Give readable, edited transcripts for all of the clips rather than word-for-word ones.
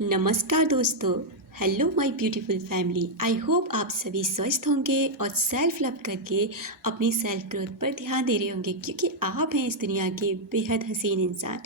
नमस्कार दोस्तों। Hello my beautiful family. I hope आप सभी स्वस्थ होंगे और सेल्फ लव करके अपनी सेल्फ ग्रोथ पर ध्यान दे रहे होंगे, क्योंकि आप हैं इस दुनिया के बेहद हसीन इंसान।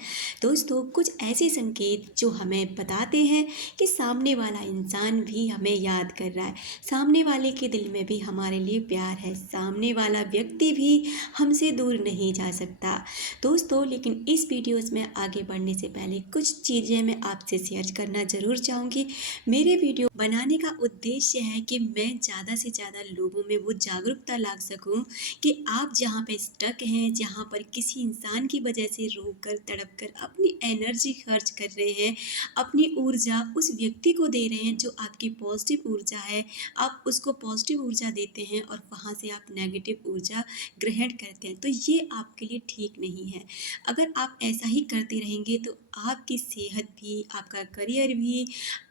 दोस्तों, कुछ ऐसे संकेत जो हमें बताते हैं कि सामने वाला इंसान भी हमें याद कर रहा है, सामने वाले के दिल में भी हमारे लिए प्यार है, सामने वाला व्यक्ति भी हमसे दूर नहीं जा सकता। दोस्तों, लेकिन इस वीडियोस में आगे बढ़ने से पहले कुछ चीज़ें मैं आपसे शेयर करना ज़रूर चाहूँगी। मेरे वीडियो बनाने का उद्देश्य है कि मैं ज़्यादा से ज़्यादा लोगों में वो जागरूकता ला सकूं कि आप जहाँ पे स्टक हैं, जहाँ पर किसी इंसान की वजह से रोक कर तड़प कर अपनी एनर्जी खर्च कर रहे हैं, अपनी ऊर्जा उस व्यक्ति को दे रहे हैं जो आपकी पॉजिटिव ऊर्जा है, आप उसको पॉजिटिव ऊर्जा देते हैं और वहाँ से आप नेगेटिव ऊर्जा ग्रहण करते हैं, तो ये आपके लिए ठीक नहीं है। अगर आप ऐसा ही करते रहेंगे तो आपकी सेहत भी, आपका करियर भी,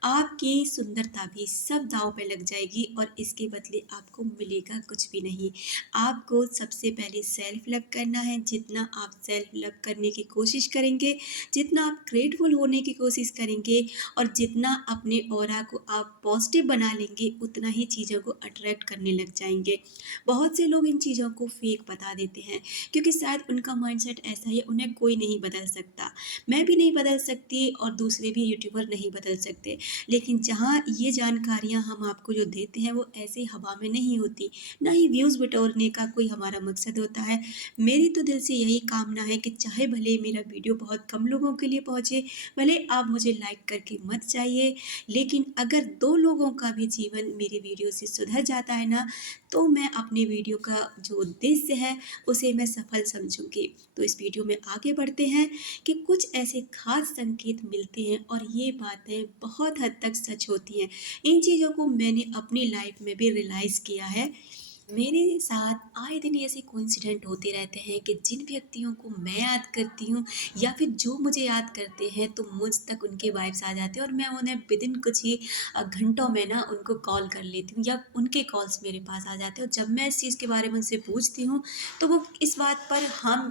आपकी सुंदरता भी सब दांव पे लग जाएगी और इसके बदले आपको मिलेगा कुछ भी नहीं। आपको सबसे पहले सेल्फ लव करना है। जितना आप सेल्फ लव करने की कोशिश करेंगे, जितना आप ग्रेटफुल होने की कोशिश करेंगे और जितना अपने ऑरा को आप पॉजिटिव बना लेंगे, उतना ही चीज़ों को अट्रैक्ट करने लग जाएंगे। बहुत से लोग इन चीज़ों को फेक बता देते हैं, क्योंकि शायद उनका माइंडसेट ऐसा है, उन्हें कोई नहीं बदल सकता। मैं भी नहीं बदल सकती और दूसरे भी यूट्यूबर नहीं बदल सकते। लेकिन जहाँ ये जानकारियाँ हम आपको जो देते हैं वो ऐसे हवा में नहीं होती, ना ही व्यूज़ बटोरने का कोई हमारा मकसद होता है। मेरी तो दिल से यही कामना है कि चाहे भले मेरा वीडियो बहुत कम लोगों के लिए पहुँचे, भले आप मुझे लाइक करके मत जाइए, लेकिन अगर 2 लोगों का भी जीवन मेरे वीडियो से सुधर जाता है ना, तो मैं अपने वीडियो का जो उद्देश्य है उसे मैं सफल समझूंगी। तो इस वीडियो में आगे बढ़ते हैं कि कुछ ऐसे खास संकेत मिलते हैं और ये बातें बहुत हद तक सच होती हैं। इन चीज़ों को मैंने अपनी लाइफ में भी रियलाइज़ किया है। मेरे साथ आए दिन ऐसे कोइंसिडेंट होते रहते हैं कि जिन व्यक्तियों को मैं याद करती हूँ या फिर जो मुझे याद करते हैं, तो मुझ तक उनके वाइब्स आ जाते हैं और मैं उन्हें विदिन कुछ ही घंटों में ना उनको कॉल कर लेती हूँ या उनके कॉल्स मेरे पास आ जाते हैं। और जब मैं इस चीज़ के बारे में उनसे पूछती हूँ, तो वो इस बात पर हम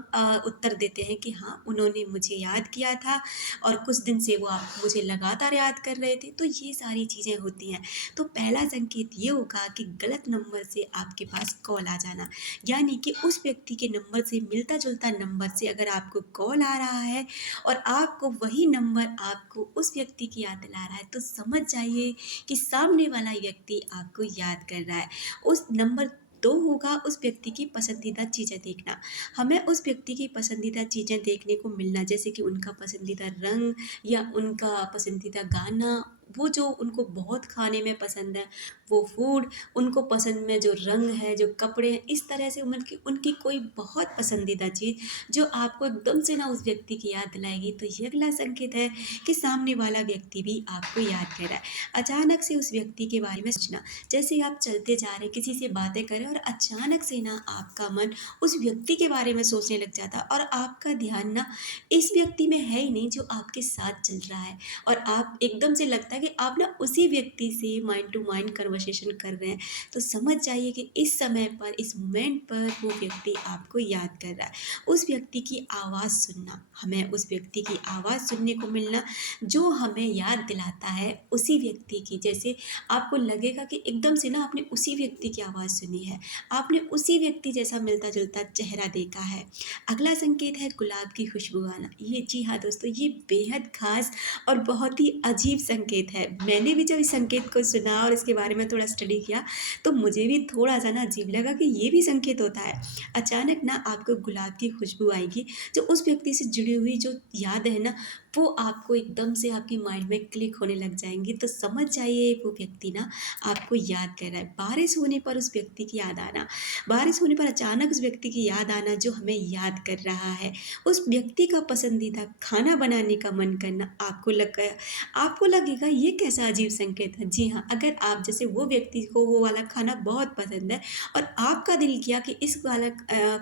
उत्तर देते हैं कि हाँ, उन्होंने मुझे याद किया था और कुछ दिन से वो आप मुझे लगातार याद कर रहे थे। तो ये सारी चीज़ें होती हैं। तो पहला संकेत ये होगा कि गलत नंबर से आपके पास कॉल आ जाना, यानी कि उस व्यक्ति के नंबर से मिलता जुलता नंबर से अगर आपको कॉल आ रहा है और आपको वही नंबर आपको उस व्यक्ति की याद दिला रहा है, तो समझ जाइए कि सामने वाला व्यक्ति आपको याद कर रहा है। उस नंबर 2 होगा उस व्यक्ति की पसंदीदा चीज़ें देखना। हमें उस व्यक्ति की पसंदीदा चीज़ें देखने को मिलना, जैसे कि उनका पसंदीदा रंग या उनका पसंदीदा गाना, वो जो उनको बहुत खाने में पसंद है, वो फूड, उनको पसंद में जो रंग है, जो कपड़े हैं, इस तरह से उनकी उनकी कोई बहुत पसंदीदा चीज़ जो आपको एकदम से ना उस व्यक्ति की याद दिलाएगी। तो ये अगला संकेत है कि सामने वाला व्यक्ति भी आपको याद कर रहा है। अचानक से उस व्यक्ति के बारे में सोचना, जैसे आप चलते जा रहे हैं, किसी से बातें कर रहे हैं और अचानक से ना आपका मन उस व्यक्ति के बारे में सोचने लग जाता है और आपका ध्यान ना इस व्यक्ति में है ही नहीं जो आपके साथ चल रहा है, और आप एकदम से लगता है कि आप ना उसी व्यक्ति से माइंड टू माइंड कन्वर्सेशन कर रहे हैं। तो समझ जाइए कि इस समय पर, इस मोमेंट पर वो व्यक्ति आपको याद कर रहा है। उस व्यक्ति की आवाज़ सुनना, हमें उस व्यक्ति की आवाज़ सुनने को मिलना जो हमें याद दिलाता है उसी व्यक्ति की। जैसे आपको लगेगा कि एकदम से ना आपने उसी व्यक्ति की आवाज़ सुनी है, आपने उसी व्यक्ति जैसा मिलता जुलता चेहरा देखा है। अगला संकेत है गुलाब की खुशबू आना। ये, जी हाँ दोस्तों, ये बेहद खास और बहुत ही अजीब संकेत है। मैंने भी जब इस संकेत को सुना और इसके बारे में थोड़ा स्टडी किया, तो मुझे भी थोड़ा-सा ना अजीब लगा कि ये भी संकेत होता है। अचानक ना आपको गुलाब की खुशबू आएगी, जो उस व्यक्ति से जुड़ी हुई जो याद है ना, वो आपको एकदम से आपकी माइंड में क्लिक होने लग जाएँगी। तो समझ जाइए वो व्यक्ति ना आपको याद कर रहा है। बारिश होने पर उस व्यक्ति की याद आना, बारिश होने पर अचानक उस व्यक्ति की याद आना जो हमें याद कर रहा है। उस व्यक्ति का पसंदीदा खाना बनाने का मन करना, आपको लगेगा ये कैसा अजीब संकेत है। जी हाँ, अगर आप जैसे वो व्यक्ति को वो वाला खाना बहुत पसंद है और आपका दिल किया कि इस वाला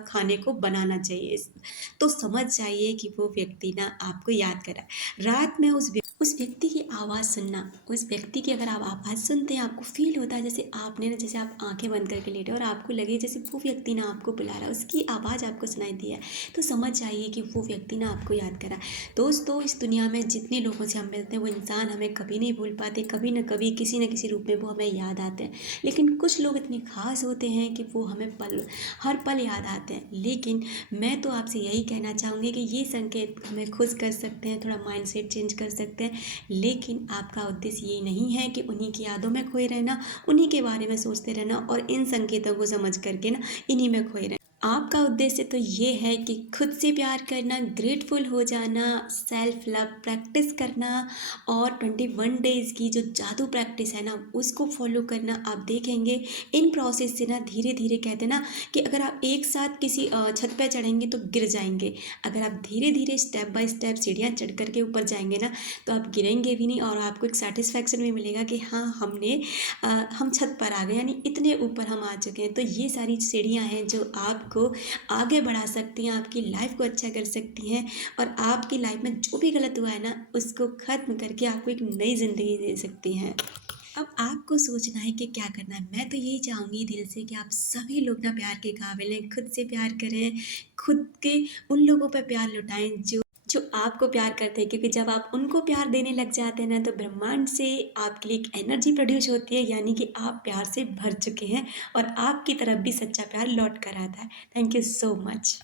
खाने को बनाना चाहिए, तो समझ जाइए कि वो व्यक्ति ना आपको याद कर रहा है। रात में उस उस व्यक्ति की आवाज़ सुनना, उस व्यक्ति की अगर आप आवाज़ सुनते हैं, आपको फ़ील होता है जैसे आपने ना, जैसे आप आँखें बंद करके लेटे और आपको लगे जैसे वो व्यक्ति ना आपको बुला रहा है, उसकी आवाज़ आपको सुनाई दी है, तो समझ जाइए कि वो व्यक्ति ना आपको याद कर रहा है। दोस्तों, इस दुनिया में जितने लोगों से हम मिलते हैं, वो इंसान हमें कभी नहीं भूल पाते, कभी न कभी किसी न किसी रूप में वो हमें याद आते हैं। लेकिन कुछ लोग इतने ख़ास होते हैं कि वो हमें हर पल याद आते हैं। लेकिन मैं तो आपसे यही कहना चाहूँगी कि ये संकेत हमें खुश कर सकते हैं, थोड़ा माइंडसेट चेंज कर सकते हैं, लेकिन आपका उद्देश्य ये नहीं है कि उन्हीं की यादों में खोए रहना, उन्हीं के बारे में सोचते रहना और इन संकेतों को समझ करके ना इन्हीं में खोए रहना। आपका उद्देश्य तो ये है कि खुद से प्यार करना, ग्रेटफुल हो जाना, सेल्फ लव प्रैक्टिस करना और 21 डेज़ की जो जादू प्रैक्टिस है ना, उसको फॉलो करना। आप देखेंगे इन प्रोसेस से ना धीरे धीरे, कहते ना कि अगर आप एक साथ किसी छत पे चढ़ेंगे तो गिर जाएंगे, अगर आप धीरे धीरे स्टेप बाय स्टेप सीढ़ियाँ चढ़ करके ऊपर जाएंगे ना, तो आप गिरेंगे भी नहीं और आपको एक सेटिस्फैक्शन भी मिलेगा कि हाँ, हम छत पर आ गए, यानी इतने ऊपर हम आ चुके हैं। तो ये सारी सीढ़ियाँ हैं जो आपको आगे बढ़ा सकती हैं, आपकी लाइफ को अच्छा कर सकती हैं और आपकी लाइफ में जो भी गलत हुआ है ना, उसको ख़त्म करके आपको एक नई ज़िंदगी दे सकती हैं। अब आपको सोचना है कि क्या करना है। मैं तो यही चाहूँगी दिल से कि आप सभी लोग ना प्यार के काबिल हैं, खुद से प्यार करें, खुद के उन लोगों पे प्यार लुटाएँ जो आपको प्यार करते हैं, क्योंकि जब आप उनको प्यार देने लग जाते हैं ना, तो ब्रह्मांड से आपके लिए एक एनर्जी प्रोड्यूस होती है, यानी कि आप प्यार से भर चुके हैं और आपकी तरफ भी सच्चा प्यार लौट कर आता है। Thank you so much.